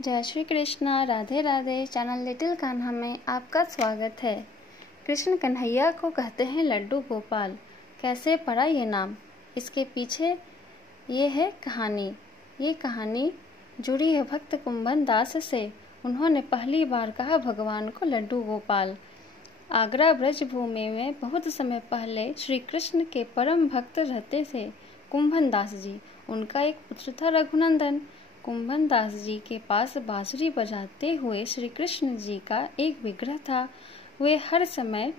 जय Shri Krishna. Radhe Radhe. Channel little Kanha में आपका स्वागत है। कृष्ण कन्हैया को कहते हैं लड्डू गोपाल। कैसे पड़ा ये नाम, इसके पीछे ये है कहानी। ये कहानी जुड़ी है भक्त कुंभन दास से। उन्होंने पहली बार कहा भगवान को लड्डू गोपाल। आगरा ब्रज भूमि में बहुत समय पहले श्री कृष्ण के परम भक्त रहते थे कुंभन दास जी। उनका एक पुत्र था रघुनंदन। कुंभन दास जी के पास बांसुरी बजाते हुए श्री कृष्ण जी का एक विग्रह था। वे हर समय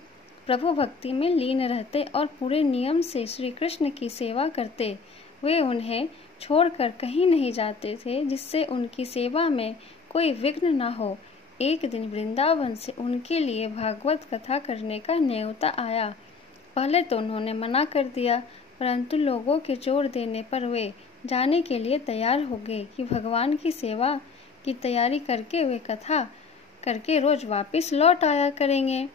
प्रभु भक्ति में लीन रहते और पूरे नियम से श्री कृष्ण की सेवा करते। वे उन्हें छोड़कर कहीं नहीं जाते थे जिससे उनकी सेवा में कोई विघ्न न हो। एक दिन वृंदावन से उनके लिए भागवत कथा करने का न्योता आया। पहले तो उन्होंने मना कर दिया, परंतु लोगों के जोर देने पर वे जाने के लिए तैयार हो गए कि भगवान की सेवा की तैयारी करके वे कथा करके रोज वापस लौट आया करेंगे।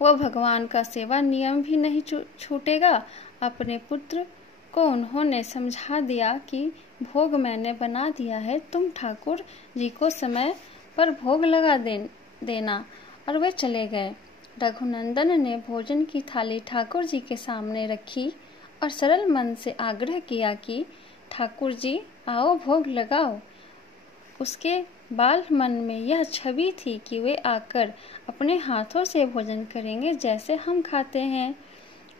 वह भगवान का सेवा नियम भी नहीं छूटेगा। अपने पुत्र को उन्होंने समझा दिया कि भोग मैंने बना दिया है, तुम ठाकुर जी को समय पर भोग लगा देना। और वे चले गए। रघुनंदन ने भोजन की थाली ठाकुर जी के सामने रखी और सरल मन से आग्रह किया कि ठाकुर जी आओ भोग लगाओ। उसके बाल मन में यह छवि थी कि वे आकर अपने हाथों से भोजन करेंगे जैसे हम खाते हैं।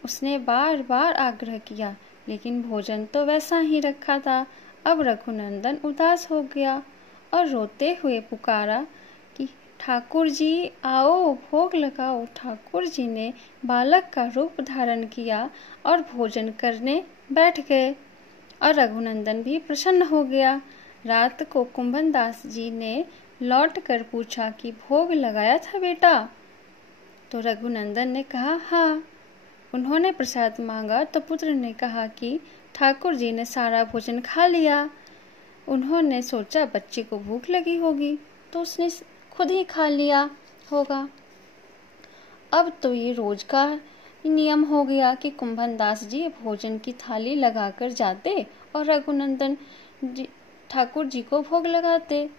उसने बार बार आग्रह किया, लेकिन भोजन तो वैसा ही रखा था। अब रघुनंदन उदास हो गया और रोते हुए पुकारा कि ठाकुर जी आओ भोग लगाओ। ठाकुर जी ने बालक का रूप धारण किया और भोजन करने बैठ गए और रघुनंदन भी प्रसन्न हो गया। रात को कुंभन दास जी ने लौट कर पूछा कि भोग लगाया था बेटा? तो रघुनंदन ने कहा हाँ। उन्होंने प्रसाद मांगा तो पुत्र ने कहा कि ठाकुर जी ने सारा भोजन खा लिया। उन्होंने सोचा बच्चे को भूख लगी होगी तो उसने खुद ही खा लिया होगा। अब तो ये रोज का नियम हो गया कि कुंभन दास जी भोजन की थाली लगाकर जाते और रघुनंदन जी ठाकुर जी को भोग लगाते।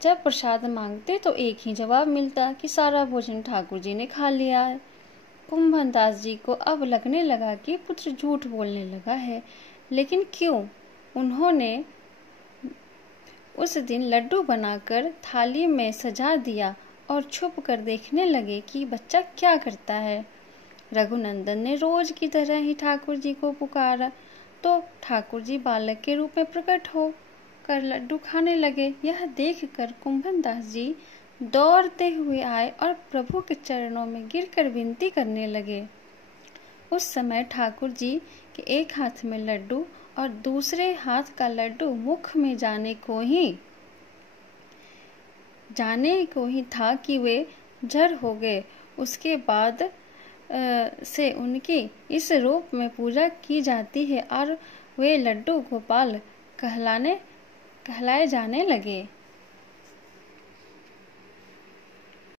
जब प्रसाद मांगते तो एक ही जवाब मिलता कि सारा भोजन ठाकुर जी ने खा लिया है। कुंभन दास जी को अब लगने लगा कि पुत्र झूठ बोलने लगा है, लेकिन क्यों? उन्होंने उस दिन लड्डू बनाकर थाली में सजा दिया और छुप कर देखने लगे कि बच्चा क्या करता है। रघुनंदन ने रोज की तरह ही ठाकुर जी को पुकारा तो ठाकुर जी बालक के रूप में प्रकट हो कर लड्डू खाने लगे। यह देखकर कुंभन दास जी दौड़ते हुए आए और प्रभु के चरणों में गिरकर विनती करने लगे। उस समय ठाकुर जी के एक हाथ में लड्डू और दूसरे हाथ का लड्डू मुख में जाने को ही था कि वे जड़ हो गए। उसके बाद से उनकी इस रूप में पूजा की जाती है और वे लड्डू गोपाल कहलाए जाने लगे।